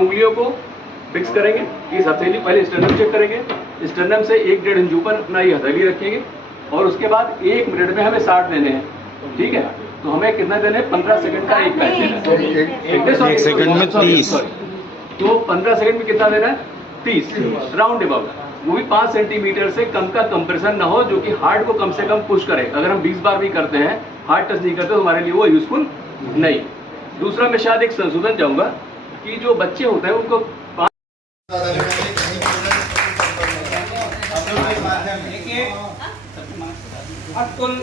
उंगलियों को फिक्स करेंगे कि इस हथेली, पहले स्टर्नम चेक करेंगे, स्टर्नम से 1-1.5 इंच ऊपर अपना ये हथेली रखेंगे और उसके बाद 1 मिनट में हमें 60 देने हैं, ठीक है। तो हमें कितना देने हैं? 15 सेकंड का एक बैच देना है। 1 सेकंड में 30। तो 15 सेकंड में कितना देना है? 30 राउंड अबाउट। वो भी 5 सेंटीमीटर से कम का कंप्रेशन ना हो, जो कि हार्ट को कम से कम पुश करे। अगर हम 20 बार भी करते हैं, हार्ट टच नहीं करते, तो हमारे लिए वो यूजफुल नहीं। दूसरा, मैं शायद एक संशोधन चाहूंगा कि जो बच्चे होते हैं उनको अतुल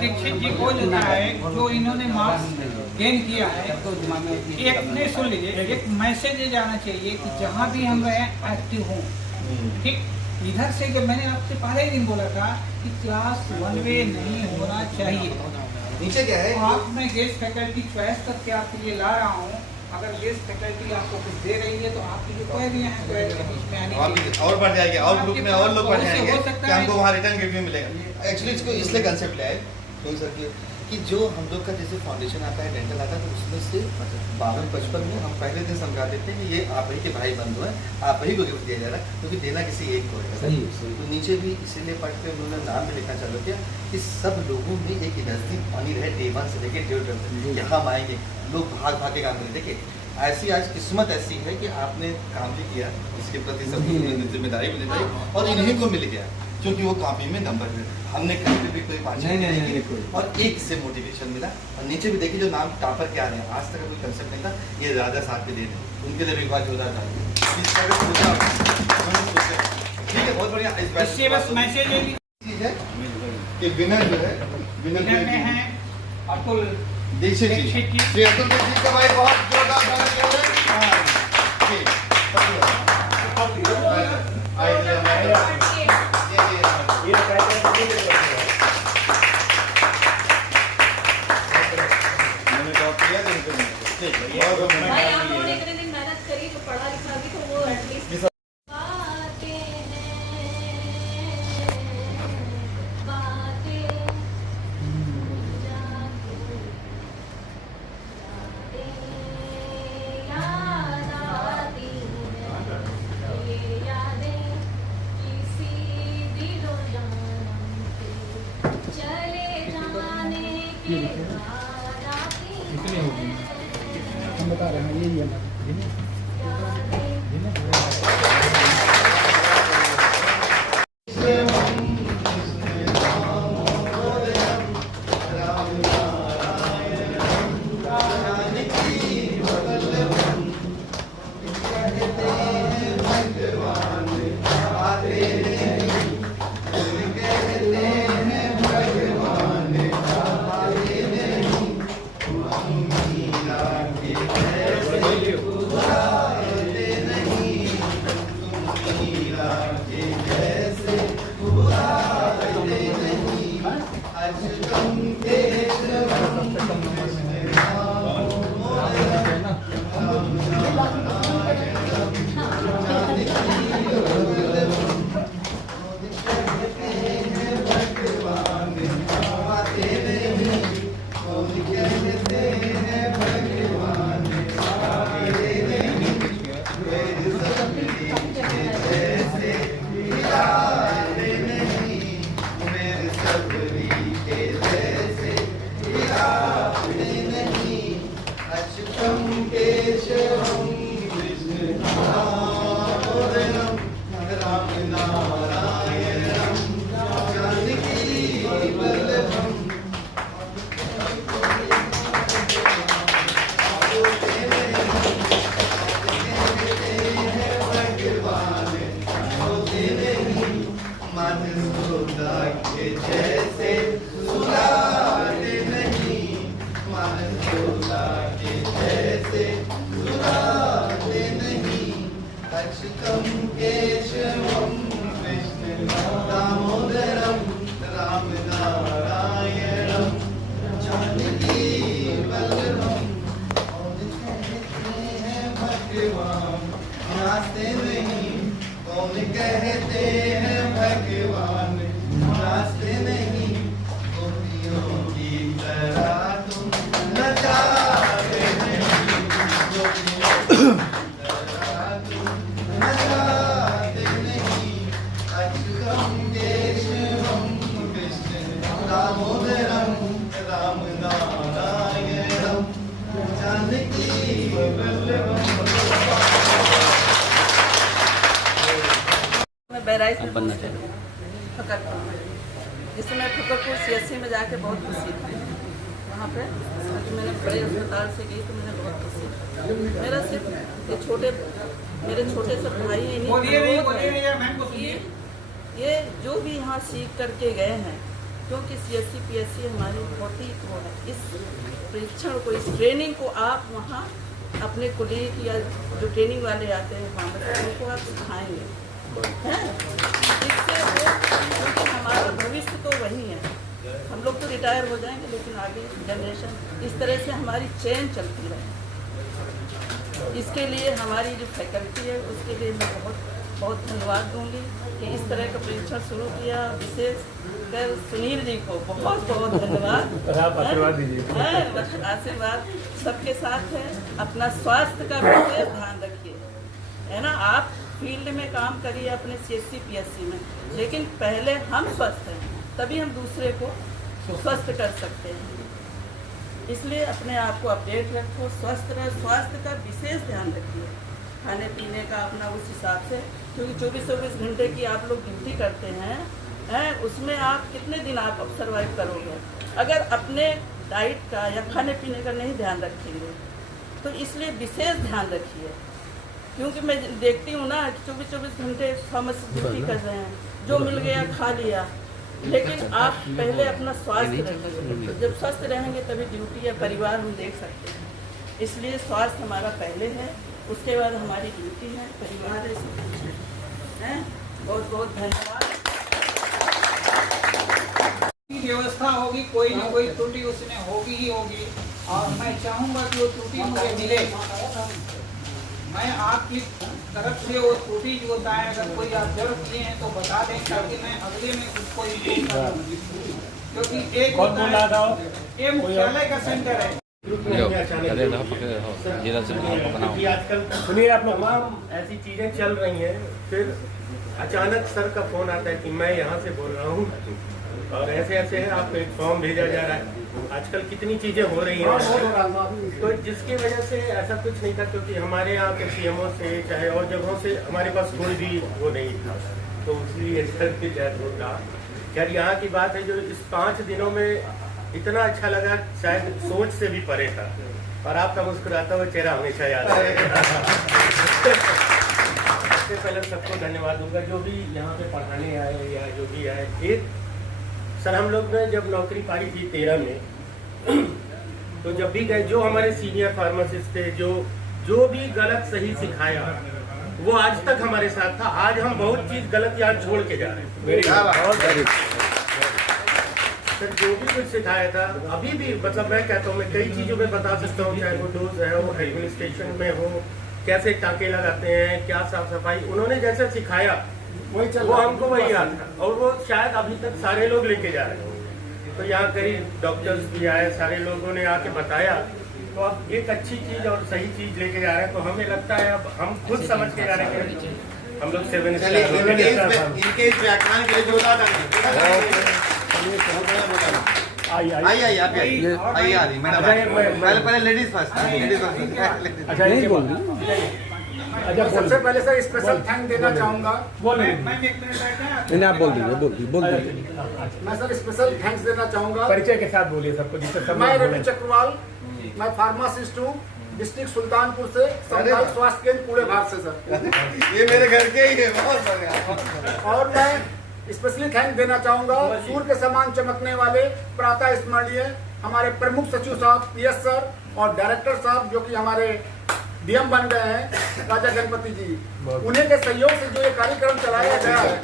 दीक्षित जी को जो है, जो इन्होंने मार्क्स गेन किया है, एक नहीं, सुन लीजिए, एक मैसेज ये जाना चाहिए कि जहाँ भी हम रहे एक्टिव हों, ठीक। इधर से जब मैंने आपसे पहले ही दिन बोला था कि क्लास 1 वे नहीं होना चाहिए। नीचे क्या है? आप मैं गेस्ट फैकल्टी चॉइस करके आपके लिए ला रहा हूँ। अगर गेस्ट फैकल्टी आपको कुछ दे रही है तो आपकी जो क्वेरियां हैं, क्वेरी के बीच में आने और बढ़ जाएगी, और ग्रुप में और लोग बढ़ जाएंगे कि हमको वहाँ रिटर्न गिफ्ट भी मिलेगा। एक्चुअली इसको इसलिए कंसेप्ट ले आए कोई सर कि जो हम लोग का जैसे फाउंडेशन आता है, डेंटल आता है, तो उसमें से 52-55 में हम पहले दिन समझा देते हैं कि ये आप ही के भाई बंधु हैं, आप ही को गिफ्ट दिया जा रहा है, क्योंकि देना किसी एक को है। तो नीचे भी इसीलिए पढ़ के उन्होंने नाम भी लिखना चालू किया कि सब लोगों में एक एनर्जी बनी रहे, डे 1 से लेकर डे 12 तक। हम आएंगे, लोग भाग भाग के काम करें। देखिए, ऐसी आज किस्मत ऐसी है कि आपने काम भी किया, इसके प्रति सब जिम्मेदारी भी निभाई और इन्हीं को मिल गया, क्योंकि वो कॉपी में नंबर है। हमने कहीं भी कोई बात नहीं और एक से मोटिवेशन मिला। और नीचे भी देखिए जो नाम टॉपर क्या रहे हैं, आज तक कोई कंसेप्ट नहीं था। ये राजा साहब के देने, उनके लिए विभाग जोरदार था। ठीक है, बहुत बढ़िया। इससे बस मैसेज ये चीज है कि विनर जो है, विनर में है अतुल दीक्षित जी। श्री अतुल दीक्षित का भाई बहुत जोरदार गाना किया है। भाई आप लोगों ने इतने दिन मेहनत करी, जो पढ़ा लिखा भी तो वो एटलीस्ट हम बता रहे हैं, यही है। नाचते नहीं कौन कहते हैं भगवान, नाचते नहीं दामोदरम राम नारायणम जानकी वल्लभम। मैं बहराइच में फकरपुर में, जिससे मैं फकरपुर CSC में जाके बहुत खुशी थी। वहाँ पे मैंने बड़े अस्पताल से गई तो मैंने बहुत खुशी थी। मेरा सिर्फ मेरे छोटे से भाई ये जो भी यहाँ सीख करके गए हैं, क्योंकि CSC PSC हमारी बहुत ही वो है, इस परीक्षण को, इस ट्रेनिंग को आप वहाँ अपने कुलीग या जो ट्रेनिंग वाले आते हैं वहाँ पर उनको आप सिखाएंगे हैं, इससे वो, क्योंकि हमारा भविष्य तो वही है। हम लोग तो रिटायर हो जाएंगे, लेकिन आगे जनरेशन इस तरह से हमारी चेन चलती रहे। इसके लिए हमारी जो फैकल्टी है उसके लिए मैं बहुत बहुत धन्यवाद दूंगी कि इस तरह का परीक्षण शुरू किया। विशेष कर सुनील जी को बहुत बहुत धन्यवाद। आशीर्वाद दीजिए। आशीर्वाद सबके साथ है। अपना स्वास्थ्य का विशेष ध्यान रखिए, है ना। आप फील्ड में काम करिए अपने CSC PSC में, लेकिन पहले हम स्वस्थ हैं तभी हम दूसरे को स्वस्थ कर सकते हैं। इसलिए अपने आप को अपडेट रखो, स्वस्थ रहो, स्वास्थ्य का विशेष ध्यान रखिए। खाने पीने का अपना उस हिसाब से, क्योंकि 24-24 घंटे की आप लोग ड्यूटी करते हैं, उसमें आप कितने दिन आप सर्वाइव करोगे अगर अपने डाइट का या खाने पीने का नहीं ध्यान रखेंगे। तो इसलिए विशेष ध्यान रखिए, क्योंकि मैं देखती हूँ ना 24-24 घंटे फार्मेसी ड्यूटी कर रहे हैं, जो मिल गया खा लिया। लेकिन आप पहले अपना स्वास्थ्य रखिए। जब स्वस्थ रहेंगे तभी ड्यूटी या परिवार हम देख सकते हैं। इसलिए स्वास्थ्य हमारा पहले है, उसके बाद हमारी ड्यूटी है, परिवार है, सब कुछ है। बहुत बहुत धन्यवाद। व्यवस्था होगी, कोई ना कोई त्रुटि उसमें होगी ही होगी, और मैं चाहूँगा कि वो त्रुटि मुझे मिले। मैं आपकी तरफ से वो त्रुटि जो होता है, अगर कोई आप जरूर किए हैं तो बता दें, ताकि मैं अगले में उसको इम्प्रूव करूँ। क्योंकि एक होता है, ये मुख्यालय का सेंटर है। सुनिए, आप लोग तमाम ऐसी चीजें चल रही हैं, फिर अचानक सर का फोन आता है कि मैं यहाँ से बोल रहा हूँ और ऐसे ऐसे है, आपको एक फॉर्म भेजा जा रहा है। आजकल कितनी चीजें हो रही हैं, तो जिसकी वजह से ऐसा कुछ नहीं था, क्योंकि हमारे यहाँ के CMO से चाहे और जगहों से हमारे पास कोई भी वो नहीं था, तो इसलिए सर की जैद होता। खैर यहाँ की बात है, जो इस 5 दिनों में इतना अच्छा लगा, शायद सोच से भी परे था, और आपका मुस्कुराता हुआ चेहरा हमेशा याद रहेगा। सबसे पहले सबको धन्यवाद दूंगा जो भी यहाँ पे पढ़ाने आए या जो भी आए। एक सर, हम लोग ने जब नौकरी पाई थी 13 में, तो जब भी गए, जो हमारे सीनियर फार्मासिस्ट थे, जो भी गलत सही सिखाया वो आज तक हमारे साथ था। आज हम बहुत चीज गलत यहाँ छोड़ के जा रहे हैं। सर जो भी कुछ सिखाया था, अभी भी मतलब मैं कहता हूँ, मैं कई चीजों में बता सकता हूँ, चाहे वो डोज है, वो एडमिनिस्ट्रेशन में हो, कैसे टाँके लगाते हैं, क्या साफ सफाई, उन्होंने जैसे सिखाया वो हमको वही याद था, और वो शायद अभी तक सारे लोग लेके जा रहे हैं। तो यहाँ कई डॉक्टर्स भी आए, सारे लोगों ने आके बताया, तो अब एक अच्छी चीज और सही चीज लेके जा रहे हैं। तो हमें लगता है अब हम खुद समझ के जा रहे हैं कि हम लोग 7 स्टार इनके इस व्याख्यान के लिए जोरदार आइए मैडम, पहले लेडीज फर्स्ट। अच्छा, नहीं बोल रही। अच्छा, सबसे पहले सर स्पेशल थैंक देना चाहूँगा। नहीं, आप बोल दीजिए। मैं सर स्पेशल थैंक्स देना चाहूँगा। परिचय के साथ बोलिए सबको, जिससे सब मैं रवि चक्रवाल, मैं फार्मासिस्ट हूँ, डिस्ट्रिक्ट सुल्तानपुर से, सामुदायिक स्वास्थ्य केंद्र पूरे भारत से सर। ये मेरे घर के ही है, बहुत बढ़िया। और मैं स्पेशली थैंक देना चाहूँगा सूर्य के समान चमकने वाले प्रातः स्मरणीय हमारे प्रमुख सचिव साहब PS सर और डायरेक्टर साहब, जो कि हमारे DM बन गए हैं, राजा गणपति जी। उन्हीं के सहयोग से जो ये कार्यक्रम चलाया गया है,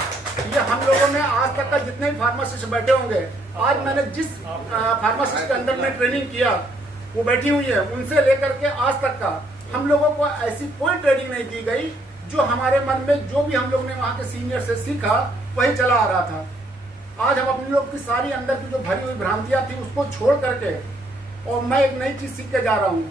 ये हम लोगों ने आज तक का जितने भी फार्मासिस्ट बैठे होंगे, आज मैंने जिस फार्मासिस्ट के अंदर में ट्रेनिंग किया वो बैठी हुई है, उनसे लेकर के आज तक का हम लोगों को ऐसी कोई ट्रेनिंग नहीं दी गई। जो हमारे मन में जो भी हम लोग ने वहाँ के सीनियर से सीखा वही चला आ रहा था। आज हम अपने लोग की सारी अंदर की जो भरी हुई भ्रांतियाँ थी उसको छोड़ करके, और मैं एक नई चीज़ सीख के जा रहा हूँ।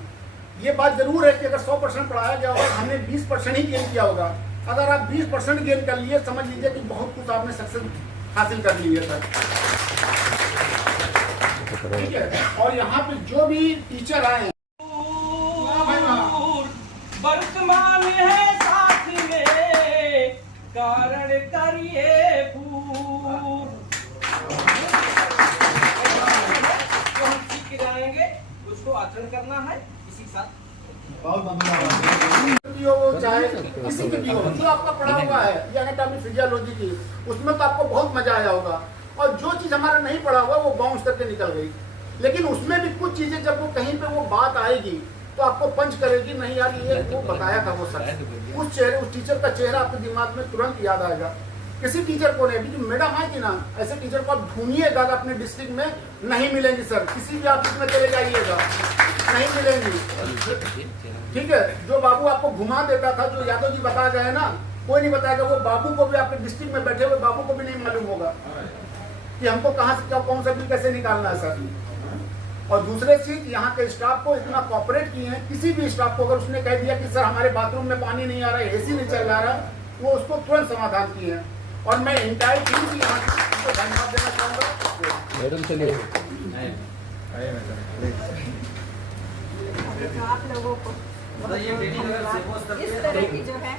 ये बात जरूर है कि अगर 100% पढ़ाया गया होगा, हमने 20% ही गेन किया होगा। अगर आप 20% गेन कर लिए, समझ लीजिए कि बहुत कुछ आपने सक्सेस हासिल कर ली है सर। ठीक है। और यहाँ पे जो भी टीचर आए हैं, वर्तमान है साथ में कारण करिए भूल, जो हम सीख के जाएंगे उसको आचरण करना है इसी के साथ। हो चाहे किसी की भी हो, जो आपका पढ़ा हुआ है ये एनाटॉमी फिजियोलॉजी की, उसमें तो आपको बहुत मजा आया होगा। और जो चीज हमारा नहीं पढ़ा हुआ वो बाउंस करके निकल गई, लेकिन उसमें भी कुछ चीजें जब वो कहीं पे वो बात आएगी तो आपको पंच करेगी, नहीं यार ये वो बताया था वो सच। उस टीचर का चेहरा आपके दिमाग में तुरंत याद आएगा। किसी टीचर को नहीं, अभी जो मैडम आई थी ना, ऐसे टीचर को आप ढूंढिएगा अपने डिस्ट्रिक्ट में, नहीं मिलेंगी सर। किसी भी ऑफिस में चले जाइएगा नहीं मिलेंगी, ठीक है। जो बाबू आपको घुमा देता था, जो यादव जी बता गए ना, कोई नहीं बताएगा। वो बाबू को भी आपके डिस्ट्रिक्ट में बैठे हुए बाबू को भी नहीं मालूम होगा कि हमको कहाँ से क्या कौन सा बिल कैसे निकालना है सर। और दूसरे चीज, यहाँ के स्टाफ को इतना कॉपरेट किए हैं। किसी भी स्टाफ को अगर उसने कह दिया कि सर हमारे बाथरूम में पानी नहीं आ रहा है, एसी नहीं चल रहा, वो उसको तुरंत समाधान किए हैं। और मैं इंटायर टीम की यहाँ को धन्यवाद देना चाहूँगा। मैडम चलिए आप लोगों को इस तरह की जो है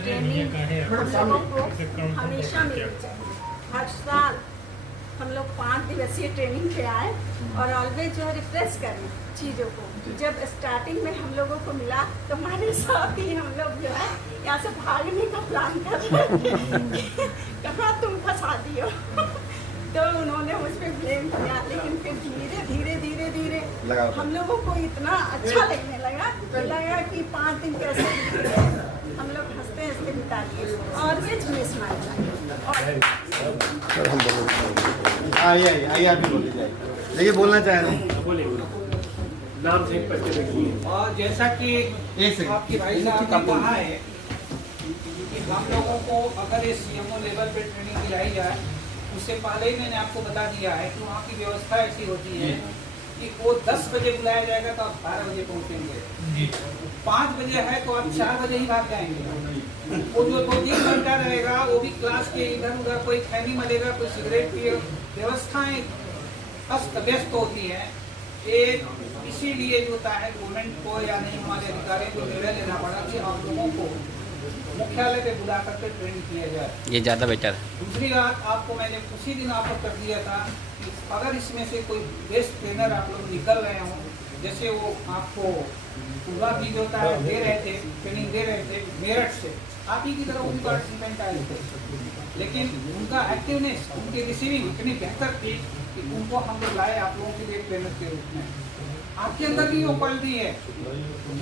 ट्रेनिंग हम लोगों को हमेशा मिलनी चाहिए। हर साल हम लोग 5 दिवसीय ट्रेनिंग पे आए और ऑलवेज जो रिफ्रेश करें चीज़ों को। जब स्टार्टिंग में हम लोगों को मिला तो हमारे साथ ही हम लोग जो है यहाँ से भागने का प्लान कर रहे थे कहाँ तुम फंसा दियो तो उन्होंने मुझ पर ब्लेम किया। लेकिन फिर धीरे धीरे धीरे धीरे हम लोगों को इतना अच्छा लगने लगा कि 5 दिन कैसे हम लोग हंसते हंसते बिता दिए। और ये मिस आइए आप ही बोलिए जाइए, देखिए बोलना चाह रहे हैं। नाम से और जैसा कि आपके भाई साहब ने कहा है कि हम लोगों को अगर ये सीएमओ लेवल पे ट्रेनिंग दिलाई जाए, उससे पहले ही मैंने आपको बता दिया है कि वहाँ की व्यवस्था ऐसी होती है कि वो 10 बजे बुलाया जाएगा तो आप 12 बजे पहुँचेंगे। 5 बजे है तो आप 4 बजे ही भाग जाएंगे। वो जो 2-3 घंटा रहेगा वो भी क्लास के इधर उधर कोई खैनी मलेगा, कोई सिगरेट की व्यवस्थाएं अस्त व्यस्त होती है। इसीलिए जो होता है गवर्नमेंट को या नहीं हमारे अधिकारियों को निर्णय लेना पड़ा कि आप लोगों को मुख्यालय पे बुला करके ट्रेन किया जाए। ये ज़्यादा बेटर है। दूसरी बात आपको मैंने उसी दिन ऑफर कर दिया था कि अगर इसमें से कोई बेस्ट ट्रेनर आप लोग निकल रहे हों, जैसे वो आपको पूरा भी जो होता है दे रहे थे, ट्रेनिंग दे रहे थे मेरठ से, आप ही की तरह उनका पार्टिसिपेंट आए थे, लेकिन उनका एक्टिवनेस, उनकी रिसीविंग इतनी बेहतर थी कि उनको हम लोग लाए आप लोगों के लिए ट्रेनर के रूप में। आपके अंदर भी वो क्वालिटी है,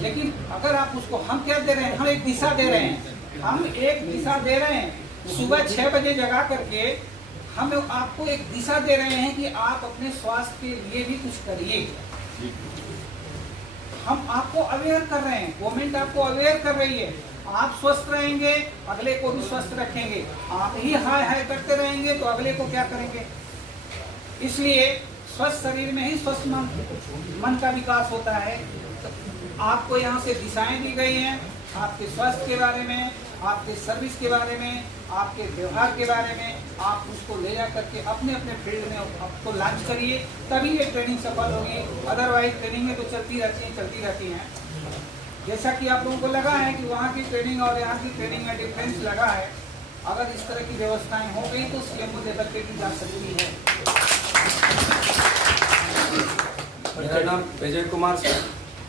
लेकिन अगर आप उसको, हम क्या दे रहे हैं, हम एक दिशा दे रहे हैं, हम एक दिशा दे रहे हैं। सुबह 6 बजे जगा करके हम आपको एक दिशा दे रहे हैं कि आप अपने स्वास्थ्य के लिए भी कुछ करिए। हम आपको अवेयर कर रहे हैं, गवर्नमेंट आपको अवेयर कर रही है। आप स्वस्थ रहेंगे, अगले को भी स्वस्थ रखेंगे। आप ही हाय हाय करते रहेंगे तो अगले को क्या करेंगे? इसलिए स्वस्थ शरीर में ही स्वस्थ मन का विकास होता है। तो आपको यहाँ से दिशाएं दी गई हैं, आपके स्वास्थ्य के बारे में, आपके सर्विस के बारे में, आपके व्यवहार के बारे में। आप उसको ले जा करके अपने अपने फील्ड में आपको लॉन्च करिए, तभी ये ट्रेनिंग सफल होगी। अदरवाइज ट्रेनिंगें तो चलती रहती हैं। जैसा कि आप लोगों को लगा है कि वहाँ की ट्रेनिंग और यहाँ की ट्रेनिंग में डिफरेंस लगा है, अगर इस तरह की व्यवस्थाएं हो गई तो सीएमओ लेवल पे भी जा सकती है। मेरा नाम विजय कुमार से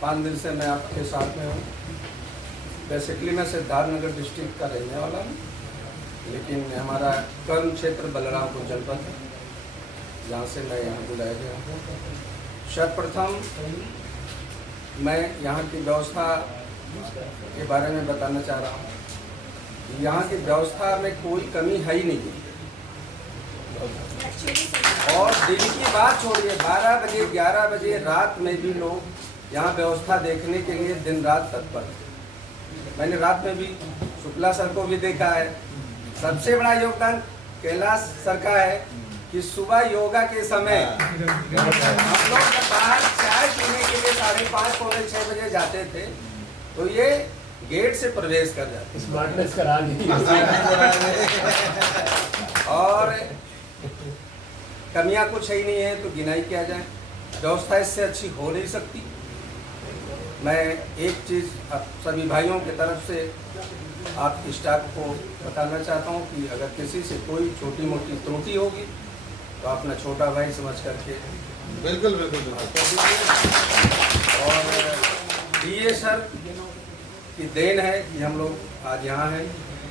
5 दिन से मैं आपके साथ में हूँ। बेसिकली मैं सिद्धार्थनगर डिस्ट्रिक्ट का रहने वाला हूँ, लेकिन हमारा कर्म क्षेत्र बलरामपुर जनपद है, जहाँ से मैं यहाँ बुलाया गया हूँ। सर्वप्रथम मैं यहाँ की व्यवस्था के बारे में बताना चाह रहा हूँ। यहाँ की व्यवस्था में कोई कमी है ही नहीं। और दिन की बात छोड़िए, 12 बजे 11 बजे रात में भी लोग यहाँ व्यवस्था देखने के लिए दिन रात तत्पर। मैंने रात में भी शुक्ला सर को भी देखा है। सबसे बड़ा योगदान कैलाश सर का है कि सुबह योगा के समय हम लोग जब बाहर चाय पीने के लिए 5:30 पौने 6 बजे जाते थे तो ये गेट से प्रवेश कर जाते। कमियां कुछ है ही नहीं है तो गिनाई किया जाए। व्यवस्था इससे अच्छी हो नहीं सकती। मैं एक चीज़ आप सभी भाइयों की तरफ से आप स्टाफ को बताना चाहता हूं कि अगर किसी से कोई छोटी मोटी त्रुटि होगी तो अपना छोटा भाई समझ करके बिल्कुल बिल्कुल और DA सर की देन है कि हम लोग आज यहाँ हैं।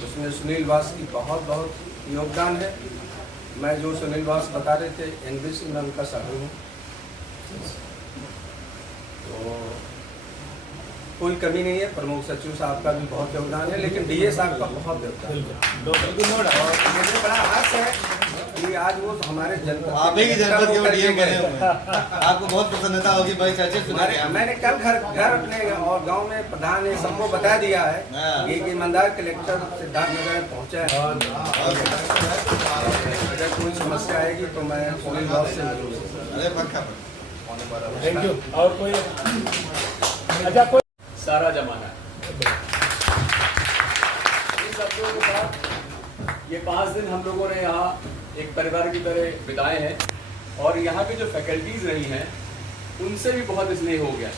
उसमें सुनील वास की बहुत बहुत योगदान है। मैं जो सुनील वास बता रहे थे NBC में उनका साथी हूँ, तो कोई कमी नहीं है। प्रमुख सचिव साहब का भी बहुत योगदान है, लेकिन DA साहब का बहुत योगदान है। और मुझे बड़ा हर्ष है कि आज वो हमारे जनपद आप ही की जनपद के DM बने हुए हैं। आपको बहुत प्रसन्नता होगी भाई चाचा सुना। मैंने कल घर अपने और गांव में प्रधान ने सबको बता दिया है कि एक ईमानदार कलेक्टर सिद्धार्थनगर पहुंचा है। अगर कोई समस्या आएगी तो मैं सुनील वास से मिलूंगा। Thank you. और कोई अच्छा कोई सारा जमाना इन सब लोगों के साथ ये 5 दिन हम लोगों ने यहाँ एक परिवार की तरह बिताए हैं और यहाँ की जो फैकल्टीज रही हैं उनसे भी बहुत स्नेह हो गया।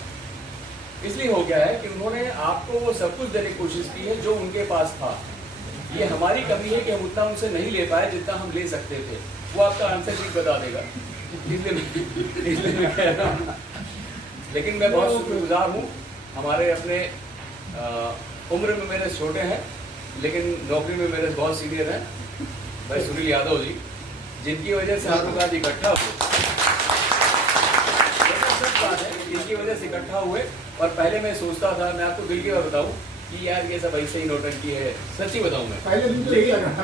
इसलिए हो गया है कि उन्होंने आपको वो सब कुछ देने की कोशिश की है जो उनके पास था। ये हमारी कमी है कि हम उतना उनसे नहीं ले पाए जितना हम ले सकते थे। वो आपका आंसर ठीक बता देगा, इसलिए मैं कह रहा हूँ। लेकिन मैं बहुत शुक्रगुजार हूँ। हमारे अपने उम्र में मेरे छोटे हैं लेकिन नौकरी में मेरे बहुत सीनियर हैं भाई सुनील यादव जी, जिनकी वजह से हम लोग आज इकट्ठा हुए। सब बात है, जिनकी वजह से इकट्ठा हुए। और पहले मैं सोचता था, मैं आपको दिल की बात बताऊं कि यार ये सब ऐसे ही नौटंकी है। सच्ची बताऊं मैं पहले दिन तो यही लग रहा था।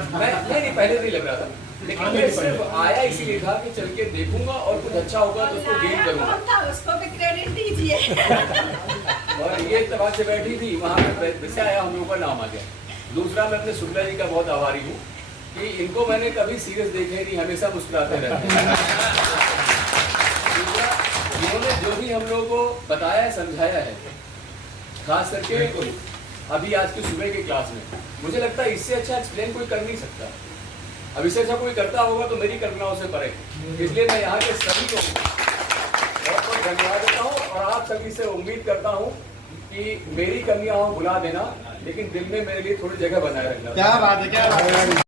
नहीं पहले नहीं लग रहा था, लेकिन मैं सिर्फ आया इसीलिए था कि चल के देखूंगा और कुछ अच्छा होगा तो उसको गेन करूंगा। उसको भी क्रेडिट दीजिए। और ये इत्तेफाक से बैठी थी वहाँ पे वैसे आया, हम लोगों का नाम आ गया। दूसरा मैं अपने शुक्ला जी का बहुत आभारी हूँ कि इनको मैंने कभी सीरियस देखे नहीं, हमेशा मुस्कुराते रहते हैं। इन्होंने जो भी हम लोगों को बताया है, समझाया है, खास करके अभी आज की सुबह की क्लास में, मुझे लगता है इससे अच्छा एक्सप्लेन कोई कर नहीं सकता। अब इससे अच्छा कोई करता होगा तो मेरी कल्पनाओं से परे। इसलिए मैं यहाँ के सभी लोगों को बहुत बहुत धन्यवाद देता हूँ और आप सभी से उम्मीद करता हूँ कि मेरी कमियां हो बुला देना, लेकिन दिल में मेरे लिए थोड़ी जगह बनाए रखना। क्या बात है, क्या बात है।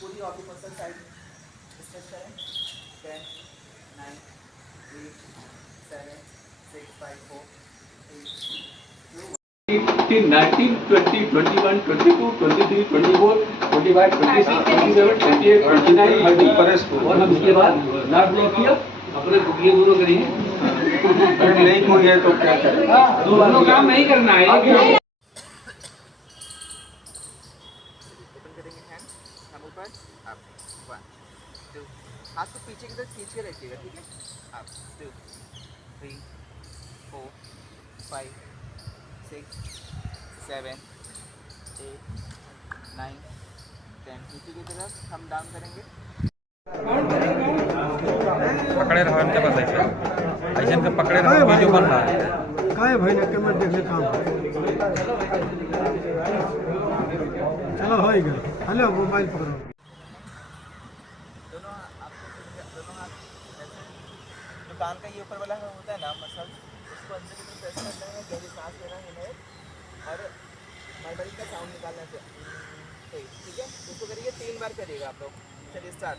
पूरी ऑक्यूपेंशियल साइड स्ट्रेच करें। 10 9 8 7 6 5 4 18 19 20 21 22 23 24 25 26 27 28 29 30 और हम इसके बाद नाक ब्लॉक किया, अपने ये दोनों करिए। अगर नहीं कोई है तो क्या करें? दोनों काम नहीं करना है। हम ऊपर आप 1 2 हाथ को पीछे की तरफ खींच के रखिएगा, ठीक है? आप 2 3 4 5 6 7 8 9 10 पीछे की तरफ हम डाउन करेंगे। पकड़े रहो इनके पास ऐसे इनके पकड़े रहो, वीडियो बन रहा है। काय भाई ना कैमरा देख ले काम चलो हो गया। हेलो मोबाइल पकड़ो। दोनों हाथ जो कान का ये ऊपर वाला होता है ना मसल, उसको अंदर की तरफ प्रेस करना है, गहरी सांस लेना है और माइबरी का साउंड निकालना है। ठीक है, उसको करिए 3 बार करिएगा आप लोग। चलिए स्टार्ट।